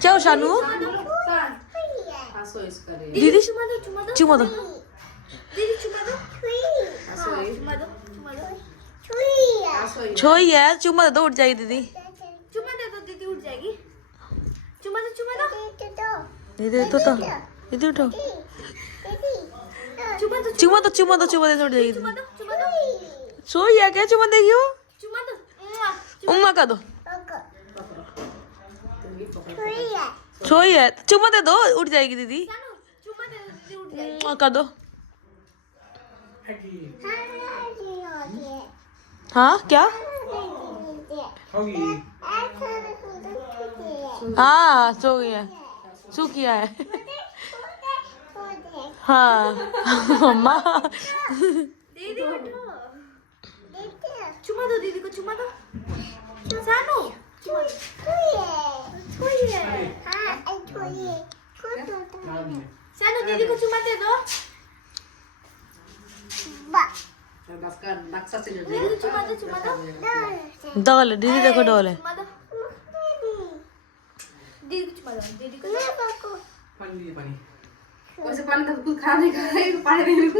क्या हो शानू? दीदी चुमा दो। छोई है, चुमा दे दो, उठ जाएगी दीदी। चुमा दे दो, दीदी उठ जाएगी। चुमा दो, चुमा दो। दीदी उठो तो, दीदी उठो। चुमा दो, चुमा दो, चुमा दो, चुमा दे दो, उठ जाएगी चुमा दीदी। दो, चुमा दो। सोई है क्या, चुमा देगी वो? चुमा दो। उम्मा कर दो। सोई है, चुमा दे दो, उठ जाएगी दीदी। चुमा दे दो, दीदी उठ जाएगी। कर दो। हाँ क्या? हाँ सो गई है, सो किया है। हाँ मम्मा। दीदी उठो। चुमा दो दीदी को, चुमा दो। सानू सानू दीदी को चुमा दे दो। दीदी को चुमा दो, चुमा दो। डॉल है दीदी, देखो डॉल है। चुमा दो। दीदी को चुमा दो, दीदी को। वैसे पानी तो कुछ खा नहीं, पानी नहीं